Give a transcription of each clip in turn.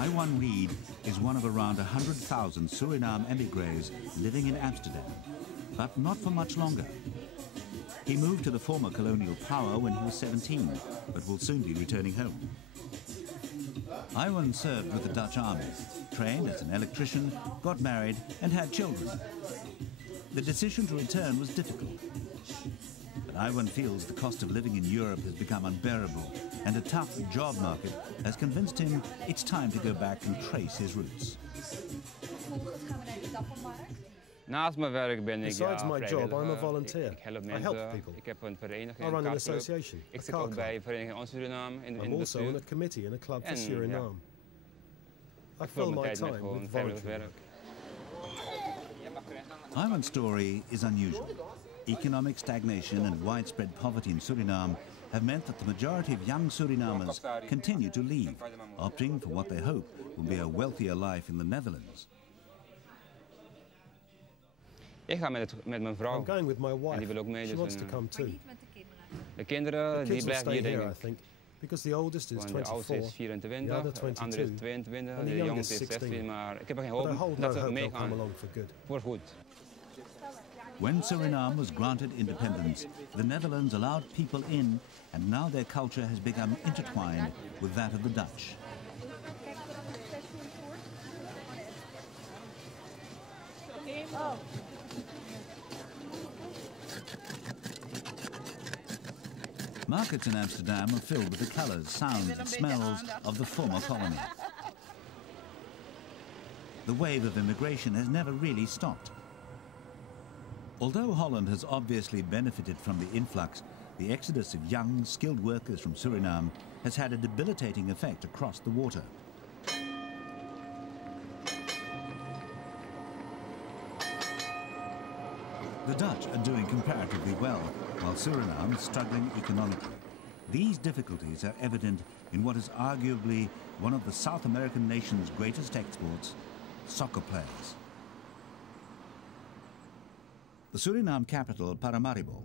Iwan Reid is one of around 100,000 Suriname emigres living in Amsterdam, but not for much longer. He moved to the former colonial power when he was 17, but will soon be returning home. Iwan served with the Dutch army, trained as an electrician, got married and had children. The decision to return was difficult. But Iwan feels the cost of living in Europe has become unbearable, and a tough job market has convinced him it's time to go back and trace his roots. Besides my job, I'm a volunteer. I help people. I run an association, a car club. I'm also on a committee in a club for Suriname. I fill my time with voluntary work. Iwan's story is unusual. Economic stagnation and widespread poverty in Suriname have meant that the majority of young Surinamers continue to leave, opting for what they hope will be a wealthier life in the Netherlands. I'm going with my wife. She wants to come too. The kids will stay here, I think, because the oldest is 24, the other 22, and the youngest 16. But I hold no hope they'll come along for good. When Suriname was granted independence, the Netherlands allowed people in, and now their culture has become intertwined with that of the Dutch. Markets in Amsterdam are filled with the colours, sounds and smells of the former colony. The wave of immigration has never really stopped. Although Holland has obviously benefited from the influx, the exodus of young, skilled workers from Suriname has had a debilitating effect across the water. The Dutch are doing comparatively well, while Suriname is struggling economically. These difficulties are evident in what is arguably one of the South American nation's greatest exports, soccer players. The Suriname capital, Paramaribo.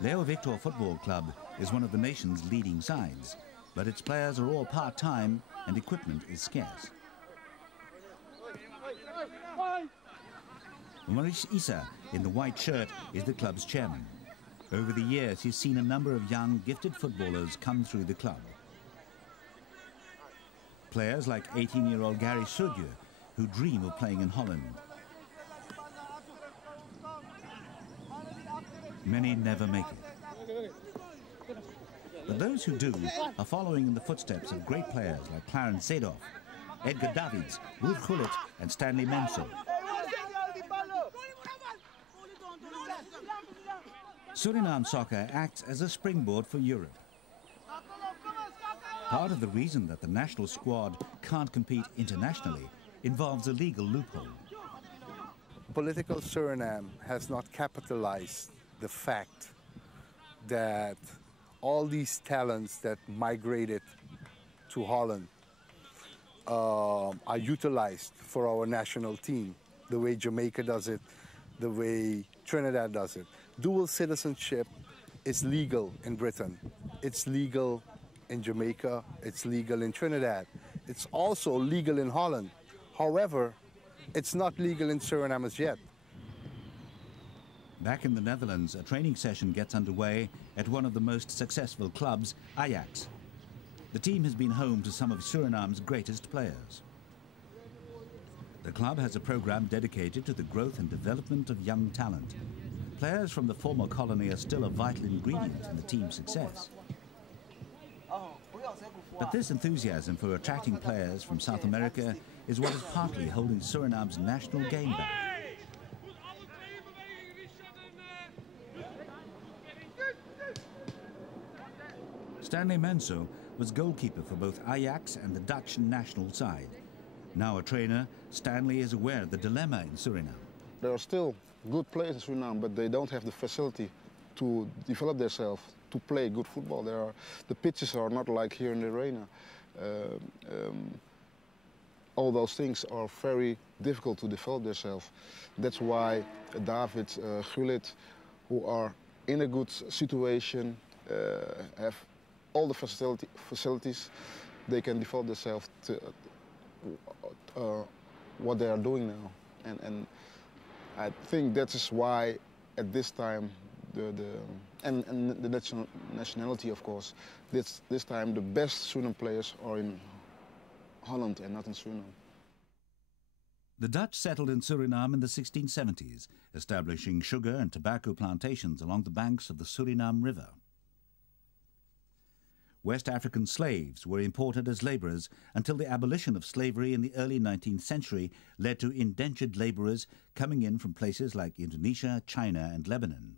Leo Victor Football Club is one of the nation's leading sides, but its players are all part-time and equipment is scarce. Maurice Issa, in the white shirt, is the club's chairman. Over the years, he's seen a number of young, gifted footballers come through the club. Players like 18-year-old Gary Sordjo, who dream of playing in Holland. Many never make it. But those who do are following in the footsteps of great players like Clarence Seedorf, Edgar Davids, Ruud Gullit and Stanley Menso. Suriname soccer acts as a springboard for Europe. Part of the reason that the national squad can't compete internationally involves a legal loophole. Political Suriname has not capitalized the fact that all these talents that migrated to Holland are utilized for our national team, the way Jamaica does it, the way Trinidad does it. Dual citizenship is legal in Britain. It's legal in Jamaica. It's legal in Trinidad. It's also legal in Holland. However, it's not legal in Suriname as yet. Back in the Netherlands, a training session gets underway at one of the most successful clubs, Ajax. The team has been home to some of Suriname's greatest players. The club has a program dedicated to the growth and development of young talent. Players from the former colony are still a vital ingredient in the team's success. But this enthusiasm for attracting players from South America is what is partly holding Suriname's national game back. Stanley Menso was goalkeeper for both Ajax and the Dutch national side. Now a trainer, Stanley is aware of the dilemma in Suriname. There are still good players in Suriname, but they don't have the facility to develop themselves, to play good football. The pitches are not like here in the arena. All those things are very difficult to develop themselves. That's why David, Gullit, who are in a good situation, have all the facilities, they can develop themselves to what they are doing now. And I think that is why at this time, and the nationality, of course, this time the best Suriname players are in Holland and not in Suriname. The Dutch settled in Suriname in the 1670s, establishing sugar and tobacco plantations along the banks of the Suriname River. West African slaves were imported as labourers until the abolition of slavery in the early 19th century led to indentured labourers coming in from places like Indonesia, China and Lebanon.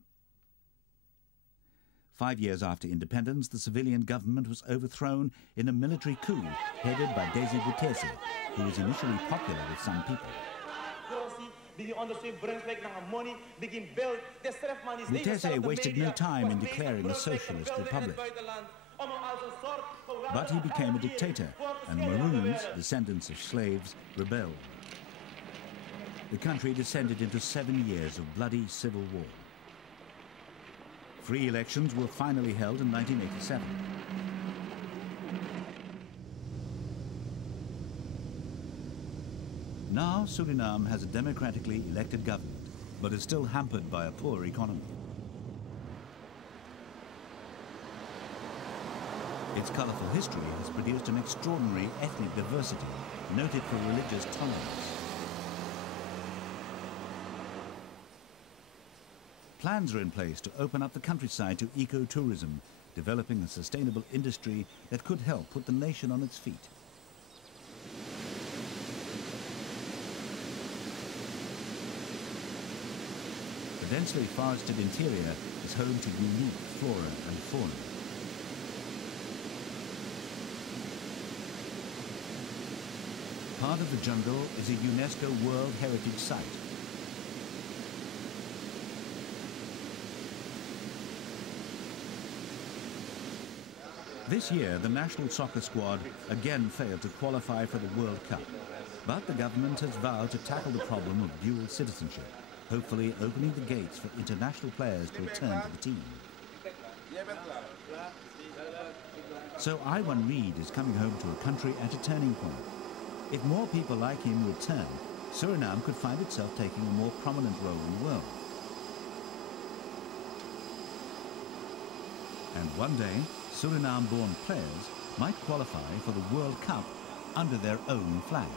5 years after independence, the civilian government was overthrown in a military coup headed by Desi Bouterse, who was initially popular with some people. Bouterse wasted no time in declaring a socialist republic. But he became a dictator, and the Maroons, descendants of slaves, rebelled. The country descended into 7 years of bloody civil war. Free elections were finally held in 1987. Now Suriname has a democratically elected government, but is still hampered by a poor economy. Its colourful history has produced an extraordinary ethnic diversity, noted for religious tolerance. Plans are in place to open up the countryside to eco-tourism, developing a sustainable industry that could help put the nation on its feet. The densely forested interior is home to unique flora and fauna. Part of the jungle is a UNESCO World Heritage Site. This year, the national soccer squad again failed to qualify for the World Cup, but the government has vowed to tackle the problem of dual citizenship, hopefully opening the gates for international players to return to the team. So Iwan Reid is coming home to a country at a turning point. If more people like him return, Suriname could find itself taking a more prominent role in the world. And one day, Suriname-born players might qualify for the World Cup under their own flag.